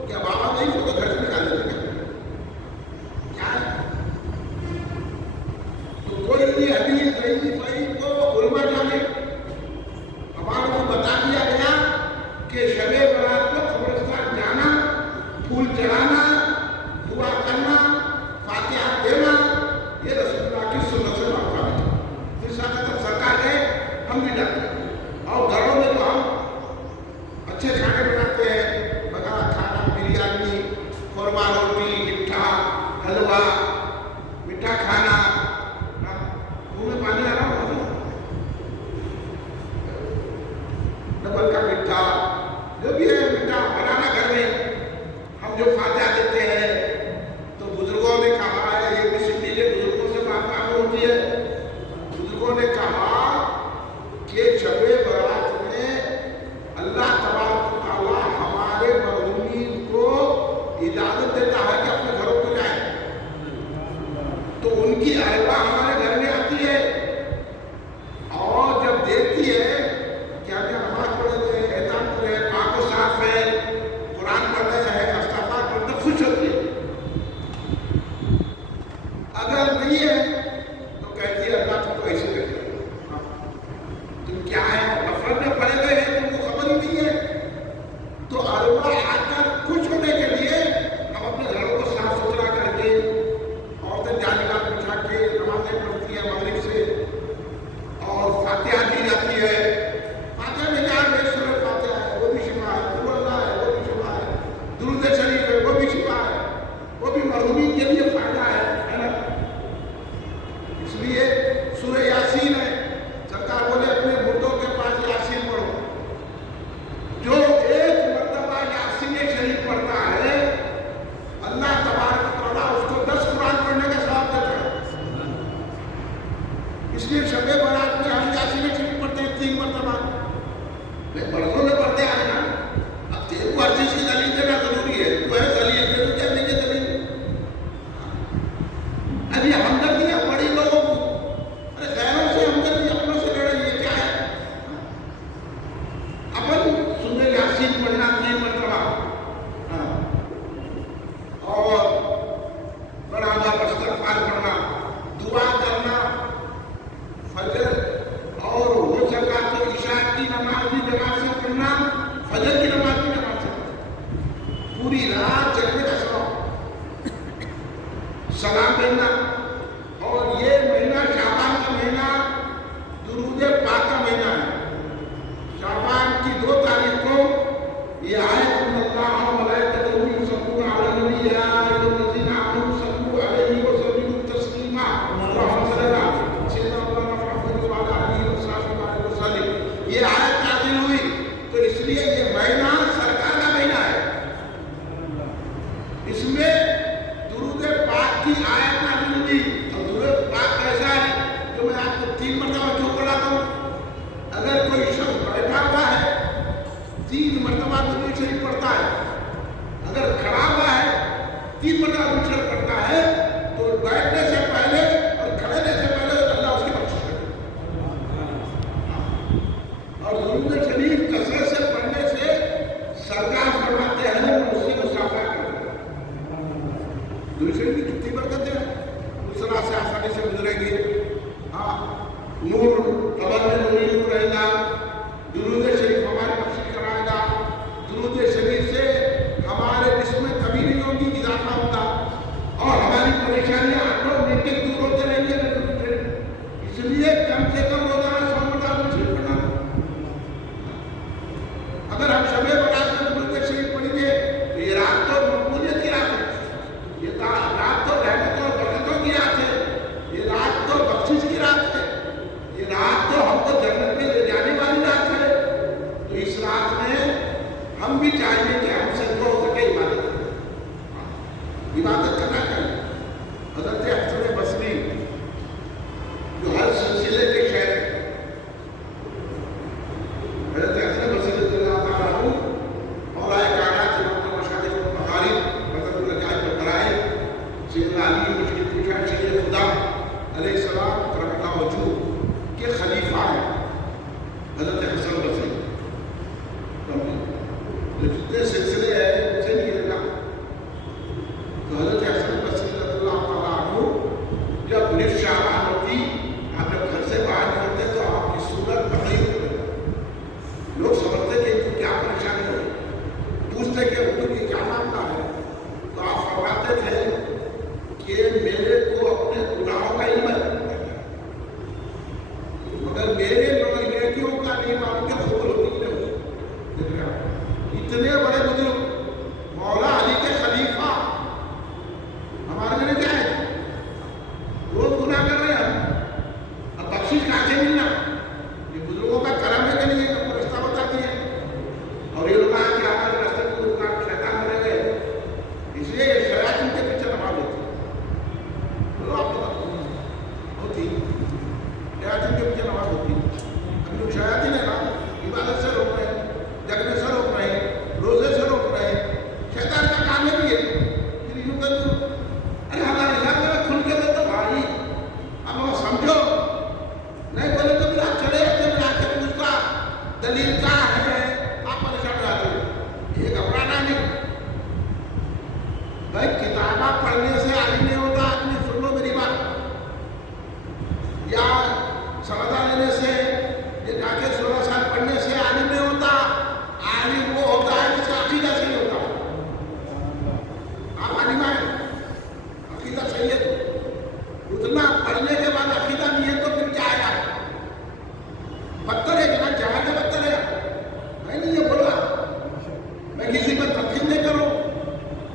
کیا بابا نہیں تو گھر سے نکال دیتے کیا ہے؟ تو کوئی بھی حدیث صحیح کو علماء جانے ہمارے کو بتا دیا گیا کہ شب برات کو قبرستان جانا، پھول چڑھانا، دعا کرنا، فاتحہ دینا، یہ رسول اللہ کی سنت سے واقع ہے۔ جس طرح تک سرکار ہے ہم بھی جاتے ہیں، اور گھروں میں تو ہم اچھے کھانے بناتے ہیں، بغیر کھانا، بریانی، قورمہ روٹی، میٹھا حلوہ، میٹھا کھانا، منہ میں پانی آ رہا ہوگا ڈبل کا میٹھا جو بھی ہے میٹھا بنانا گھر میں، ہم جو فاتحہ دیتے ہیں تو بزرگوں نے کہا ہے، یہ بھی سن لیجیے، بزرگوں سے بات معلوم ہوتی ہے، بزرگوں نے کہا کہ شب برات میں اللہ تبارک و تعالیٰ ہمارے مرحومین کو اجازت دیتا ہے کہ اپنے گھروں کو جائیں، تو ان کی ارواح ہمارے گھر میں آتی ہے، اور جب دیکھتی ہے کہ ہم نماز پڑھ رہے ہیں، احترام کر رہے ہیں، پاک و صاف ہے، قرآن پڑھ رہے ہیں، استغفار پڑھ رہے ہیں، خوش ہوتی ہے۔ اگر نہیں ہے تو کہتی ہے اللہ تم کو ایسے کرے، تم کیا ہے نفرت میں پڑے ہوئے ہیں، تم کو خبر ہی نہیں ہے۔ تو ارواح آ کر خوش ہونے کے لیے ہم اپنے گھروں کو صاف ستھرا کر کے، عورتیں جانباز بٹھا کے نمازیں پڑھتی ہیں مغرب سے، اور فاتحہ دی جاتی ہے، فاتحہ میں جان میں سورہ فاتحہ ہے، وہ بھی شفا ہے، قل اللہ ہے، وہ بھی شفا ہے، درود شریف ہے، وہ بھی شفا ہے، وہ بھی مرحومین کے لیے فائدہ ہے نا؟ اس لیے سورہ یاسین ہے، سرکار بولے اپنے مردوں کے پاس یاسین پڑھو، جو ایک مرتبہ یاسین شریف پڑھتا ہے اللہ تبارک و تعالیٰ اس کو 10 قرآن پڑھنے کا ثواب دیتا ہے۔ اس لیے شب برات میں ہم یاسین شریف پڑھتے ہیں 3 مرتبہ، برسوں میں پڑھتے آئے نا، اب تیرے کو ہر چیز کی دلیل دینا ضروری ہے، تو ہے دلیل دے دو، کیا نہیں ہے دلیل؟ ابھی ہمدردیاں بڑی لوگوں کو، ارے غیروں سے ہمدردی، اپنوں سے لڑائی، یہ کیا ہے؟ اپن سورہ یاسین پڑھنا 3 مرتبہ، اور بڑا بڑا استغفار پڑھنا، دعا کرنا، فجر اور ہو سکا تو عشاء کی نماز بھی جماعت سے پڑھنا، فجر کی نماز بھی جماعت سے پڑھنا، پوری رات جگنے کا سبب، سلام دینا۔ اور یہ مہینہ شعبان کا مہینہ درود پاک کا مہینہ ہے۔ شعبان کی 2 تاریخ کو یہ آیت اللہ و ملائکتہ یصلون علی النبی یا ایھا الذین آمنوا صلوا علیہ وسلموا تسلیما، اللہم صل علی سیدنا مولانا محمد وعلی آلہ وصحبہ وسلم، یہ آیت نازل ہوئی، تو اس لیے یہ مہینہ سرکار کا مہینہ ہے، اس میں درود پاک کی آیت نازل ہوئی۔ اور درود پاک کیسا ہے جو میں آپ کو 3 مرتبہ کیوں پڑھاتا ہوں؟ اگر کوئی شخص بیٹھا ہوا ہے 3 مرتبہ درود شریف پڑھتا ہے، اگر کھڑا ہوا ہے 3 مرتبہ درود شریف پڑھتا ہے، تو بیٹھنے سے پہلے اور کھڑے ہونے سے پہلے اللہ اس کی بخشش کرے گا۔ اور درود شریف کثرت سے پڑھنے سے سرکار فرماتے ہیں اس سے مسافہ کرتے ہیں۔ درود شریف کی کتنی برکت ہے، اس طرح سے آسانی سے گزرے گی۔ ہاں، نور قبر میں نوری نور رہے گا، درود شریف ہماری بخشش کرائے گا، درود شریف سے ہمارے جسم میں کبھی نہیں ہوگی اضافہ ہوتا، پوچھتے کہ حضور یہ کیا معاملہ ہے؟ تو آپ فرماتے تھے کہ میرے کو اپنے گناہوں کا علم ہے، مگر میرے نیکیوں کا نہیں معلوم کہ قبول ہوتی ہے۔ اتنے بڑے بزرگ مولا علی کے خلیفہ ہمارے لیے کیا ہے؟ روز گناہ کر رہے ہیں، اب بخشش کہاں سے ملنا؟ یہ بزرگوں کا کرم ہے کہ نہیں ہے؟ وہ رستہ بتاتی ہے، اور یہ لوگ آئے کہ ہمارے راستے کو رکا شیطان رہ گئے، اس لیے یہ شیاطین کے پیچھے نماز ہوتی ہے۔ چلو آپ کو ہوتی شیاطین کے پیچھے نماز ہوتی ہے۔ ابھی لوگ شیاطین ہے نا، عبادت سے روک رہے ہیں، جگنے سے روک رہے ہیں، روزے سے روک رہے ہیں، شیطان کا کام ہے بھی ہے۔ پھر انہوں کا جو ارے ہمارے حساب میں کھل کے دے تو بھائی اب وہ سمجھو، نہیں بولے تو پھر آپ چلے جاتے ہیں، آ کے پوچھتا دلیل کیا ہے، آپ پریشان ہو جاتے ہو۔ یہ گھبرانا نہیں بھائی، کتاباں پڑھنے سے عالم نہیں ہوتا آدمی، سن لو میری بات، یا سمجھا لینے سے، یہ جا کے 16 سال پڑھنے سے عالم نہیں ہوتا۔ عالم وہ ہوتا ہے جس کا عقیدہ صحیح ہوتا ہے۔ آپ عالم ہیں، عقیدہ صحیح ہے تو اتنا پڑھنے کے بعد عقیدہ نہیں ہے تو پھر کیا ہے؟ پتھر ہے جہاں جہاز پتھر ہے، میں نہیں یہ بولا، میں کسی پر تنقید نہیں کروں،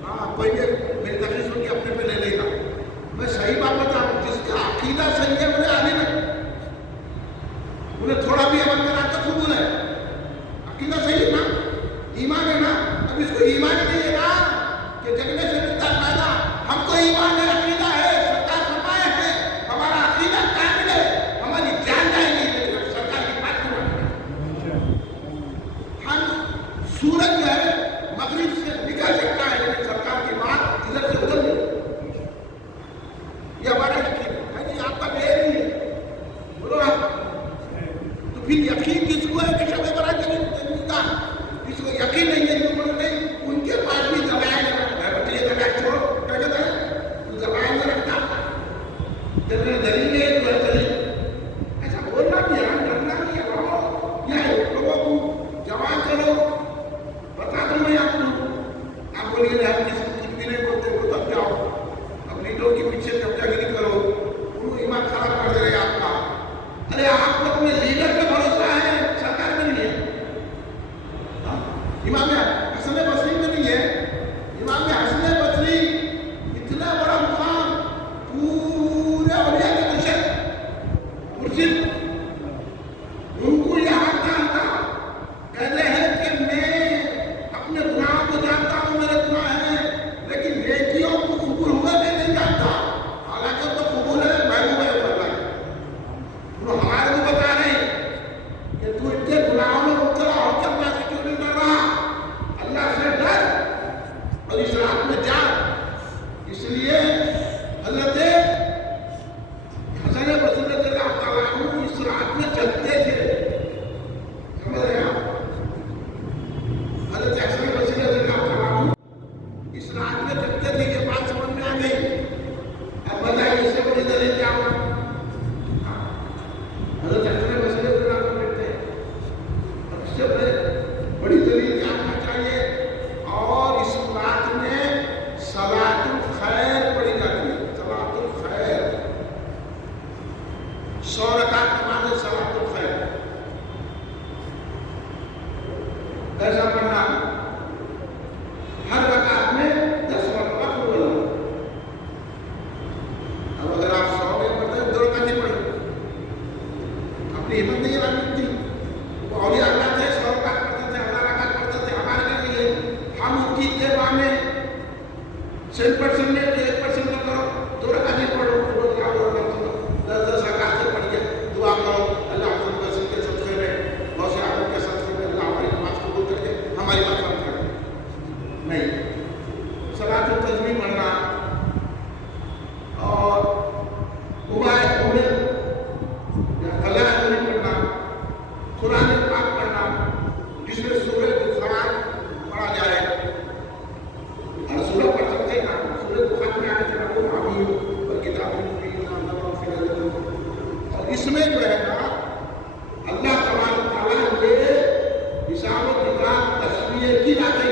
ہاں کوئی بھی میری تقریر سن کے اپنے پہ لے لے گا، میں صحیح بات بتاؤں، جس کا عقیدہ صحیح ہے انہیں عالم ہے، انہیں تھوڑا بھی عمل کرا تو قبول ہے۔ عقیدہ صحیح ہے نا، ایمان ہے نا، اب اس کو ایمان نہیں ہے نا کہ جگنے سے ملتا فائدہ، ہم کو ایمان ہے، عقیدہ ہے، سرکار فرمائے ہیں ہمارا عقیدہ کامل ہے، ہماری جان جائے گی لیکن سرکار کی بات کو مانیں۔ ہم سورج جو ہے مغرب سے نکل سکتا ہے لیکن سرکار کی بات ادھر سے ادھر نہیں، یہ ہمارا یقین ہے کہ آپ کا بے نہیں ہے، بولو آپ۔ تو پھر یقین کس کو ہے کہ شب برات کا جس کو یقین نہیں ہے، جو بولے نہیں ان کے پاس بھی دلائل ہے، بچے یہ دلائل چھوڑو، کیا کہتا ہے تو دلائل میں رکھتا جب دلیل ہے تو دلیل ایسا بولنا بھی ہے، ڈرنا بھی ہے، یہ لوگوں کو جواب کرو، بتا دوں میں آپ کو، آپ بولیے ہم کسی کو کچھ بھی نہیں بولتے، وہ تب جاؤ اپنی ڈور کے پیچھے قبضہ گیری کرو، انہوں ایمان خراب کر دے رہے آپ کا۔ ارے آپ کو اپنے لیڈر پہ بھروسہ ہے، سرکار میں نہیں ہے، امام حسن بصری میں نہیں ہے۔ امام حسن بصری اتنا بڑا مقام، پورے اولیاء کے مرشد، ان کو یہاں جانتا، کہتے ہیں کہ میں اپنے گناہوں کو جانتا ہوں، میرے گناہ ہیں، لیکن نیکیوں کو قبول ہوئے میں نہیں جانتا، حالانکہ تو قبول ہے، محبوب ہے اللہ کے۔ انہوں ہمارے کو بتا رہے ہیں کہ تو اتنے گناہوں میں مبتلا ہو کے اللہ سے کیوں نہیں ڈر رہا؟ اللہ سے ڈر اور اس رات میں جا۔ اس لیے حضرت حسن بصری رضی اللہ تعالیٰ عنہ اس رات میں چلتے تھے، سمجھ رہے ہیں؟ حضرت حسن بصری رضی اللہ تعالیٰ عنہ اس رات میں چلتے تھے، یہ بات سمجھ میں آ گئی۔ اب بتائیے اس سے بڑی دلیل کیا ہو؟ حضرت حسن بصری رضی اللہ عنہ کہتے ہیں، اب اس سے بڑی دلیل کیا ہونا چاہیے؟ اور اس رات میں صلاۃ الخیر پڑھی جاتی ہے، صلاۃ الخیر، 100 رکعت نماز ہے صلاۃ الخیر، ایسا پڑھنا ہر رکعت میں 10 مرتبہ قل اللہ۔ اب اگر آپ 100 میں پڑھتے ہیں 2 رکعت نہیں پڑھیں، اپنی ہمت نہیں رکھتی، وہ اولیاء اللہ تھے 100 رکعت پڑھتے تھے، 1000 رکعت پڑھتے تھے، ہمارے لیے ہم ان کی اتباع میں 100% نہیں تو 1% نہ کرو، 2 رکعت نہیں پڑھو، روز کیا ہو رہا ہے 10 رکعت سے پڑھ کے دعا کرو، اللہ حسن بصری کے صدقے میں، غوث اعظم کے صدقے میں اللہ ہماری نماز قبول کر کے ہماری مغفرت کرے۔ نہیں، صلاۃ التسبیح پڑھنا اور عبادت عمر یا قلعہ پڑھنا، قرآن پاک پڑھنا جس میں سورہ دخان پڑھا جائے، ہر سورہ پڑھ سکتے ہیں نا، سورہ دخان میں آنے سے نقول حمیم اور کتاب مبین اور اس میں جو ہے نا اللہ تبارک تعالیٰ نے حساب و کتاب تصویر کی لاتے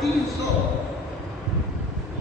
300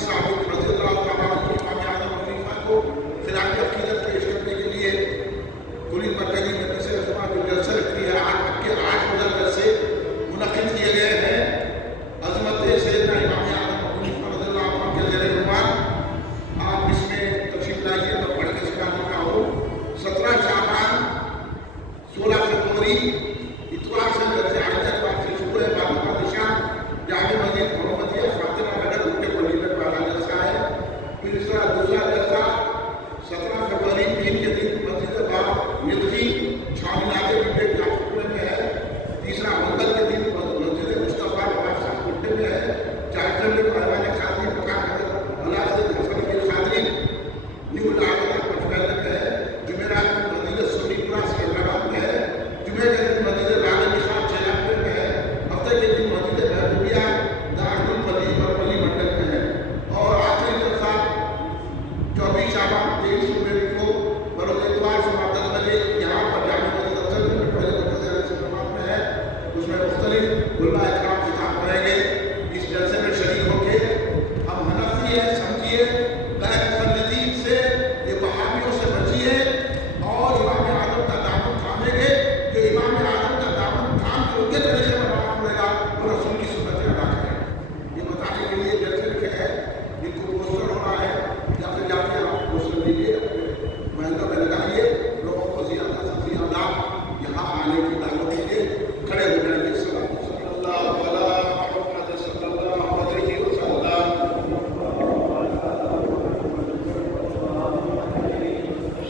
ثابت رضی اللہ تعالیٰ عنہ امام اعظم حنیفہ کو خلاف عقیدت پیش کرنے کے لیے کلی مرکزی مجلس عظمیٰ جو جلسہ رکھتی ہے 8 مدرس سے منعقد کیے گئے ہیں عظمت سیدنا امام اعظم حنیفہ رضی اللہ عنہ کے زیر عنوان آپ اس میں تشریف لائیے تو پڑھ کے سکھانے کا ہو 17 شعبان 16 فروری اتوار سے درجہ عائدت وقت سے شروع ہے باقی نشان جامع مسجد محمدیہ فاطمہ نگر اٹھے پڑی میں پہلا جلسہ ہے پھر اس طرح دوسرا جلسہ 17 فروری 3 کے دن مسجد باب ندوی چھاؤنی بڑے جاپور میں ہے تیسرا منگل کے دن مسجد مصطفیٰ باب صاحب گڈے میں ہے چارجر میں پہلوانے خاطری مقام حضرت ملازم حسن علی خاطری نیو لاگتا پٹویل میں ہے جمعرات میں مسجد سنی پورا حیدرآباد میں ہے جمعے کے دن مسجد لال علی خان چیلاپور میں ہے ہفتے کے دن مسجد محبوبیہ دارالپلی برپلی منڈل میں ہے اور آخری جلسہ 24 شعبان 23 فروری کو بروز اتوار سے 10 بجے یہاں پر جامع مسجد افضل میں پہلے مرکز سلامات میں ہے اس میں مختلف علماء اکرام خطاب کریں گے اس جلسے میں شریک ہو کے ہم حنفی ہیں سمجھیے غیر مقلدین سے یہ وہابیوں سے بچیے اور امام اعظم کا دامن تھامیں گے جو امام اعظم کا دامن تھام کے ان کے طریقے پر بنا پڑے گا وہ رسول کی سنتیں ادا کریں یہ بتانے کے لیے جلسے رکھے ہیں جن کو پوسٹر ہونا ہے یا پھر جا کے آپ پوسٹر دیجیے محلوں میں لگائیے لوگوں کو زیادہ سے زیادہ یہاں آنے کی دعوت دیجیے کھڑے ہو جائیے صلی اللہ علیہ محمد صلی اللہ علیہ وسلم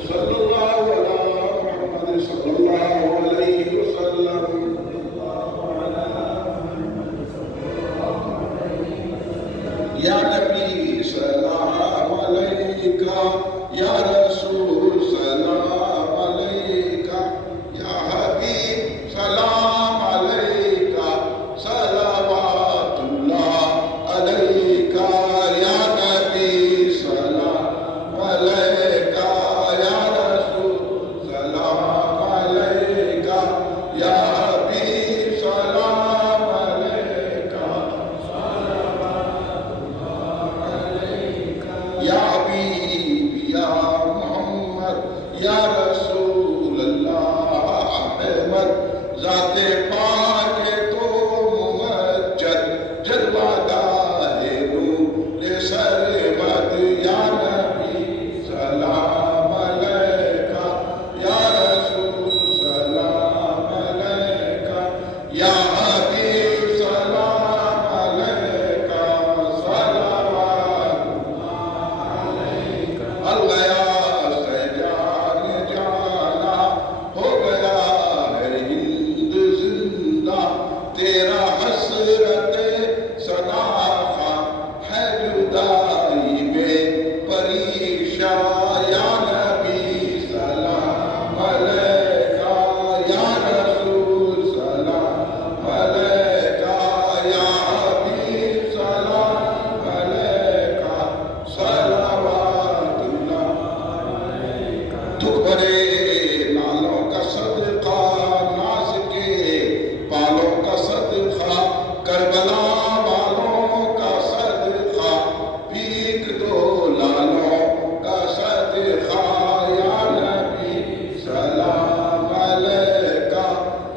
صلی اللہ علیہ محمد صلی اللہ علیہ وسلم یا نبی سلام علیکہ یا رسول سلام علیکہ یا حبیب سلام علیکہ صلوات اللہ علیکہ یا نبی سلام علیکہ یا رسول سلام علیکہ یا حبیب سلام علیکہ یا حبیب یا محمد یا رسول اللہ احمد ذات پاک تو ممجد جلوہ گاہ نور سرمد یا نبی سلام علیکہ یا رسول سلام علیکہ یا حبیب سلام علیکہ صلوات الغیاث جان جانا ہو گیا ہے ہند زندہ تیرا حسرت صداقہ ہے جدائی میں پریشان یا نبی سلام علیکہ یا رسول سلام علیکہ یا حبیب سلام علیکہ صلوات دکھ بھرے نالوں کا صدقہ ناز کے بالوں کا صدقہ کربلا والوں کا صدقہ بھیک دو لالوں کا صدقہ یا نبی سلام علیکہ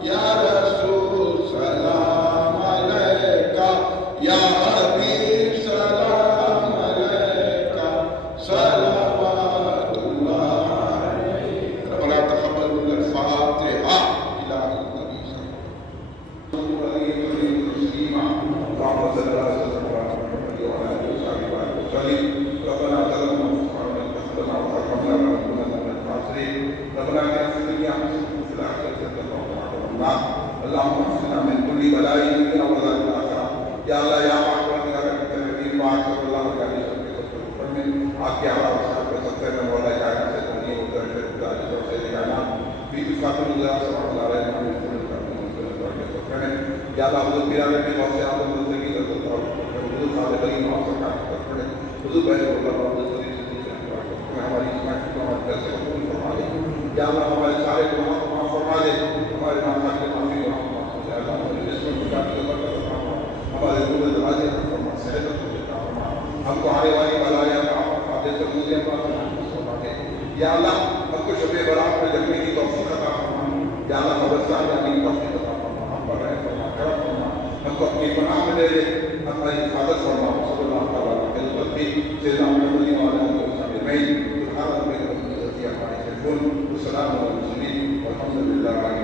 یا رسول سلام علیکہ یا حبیب سلام علیکہ صلوات اللہ ربنا تقبل منا الفاتحہ الى النبی صلی اللہ علیہ وسلم اللهم صل على سيدنا محمد وعلى اله وصحبه وسلم ربنا ظلمنا انفسنا وارحمنا لنكونن من الخاسرين ربنا اغفر لنا وفي الاخره حسنه وقنا النار اللهم اغفرنا من كل بلاء الدنيا وعذاب الاخره یا اللہ یا پاک نبی پاک صلی اللہ علیہ وسلم من آپ کے آبا صاحب کے سب سے مولا کائنات سے دنیا کو درجہ خدا جو سے کائنات بھی فاطمہ اللہ صلی اللہ علیہ وسلم یا اللہ حضور پیرانے میں بہت سے عالم زندگی رسول اور حضور صاحب علی محمد کا پڑھے حضور پہلے اللہ علیہ وسلم ہماری اسماعیل کو ہمارے پیسے قبول فرما دے یا اللہ ہمارے سارے گناہوں کو معاف فرما دے ہمارے نام کے معافی اور یا اللہ ہمارے جسم کو جان کے برکت فرما ہمارے روح دراجے فرما صحت کو عطا فرما ہم کو آنے والی بلایا جیسے مجھے یا اللہ ہم کو شب برات میں جگنے کی توفیق عطا فرما، یا اللہ مدرسہ جانے کی توفیق عطا فرما، ہم پر رحم فرما، کرم فرما، ہم کو اپنی پناہ میں لے لے، ہماری حفاظت فرما، صلی اللہ تعالیٰ علیہ وسلم سیدنا محمد وعلیہ وسلم اجمعین سبحان ربک رب العزۃ عما یصفون والسلام علی المرسلین والحمد للہ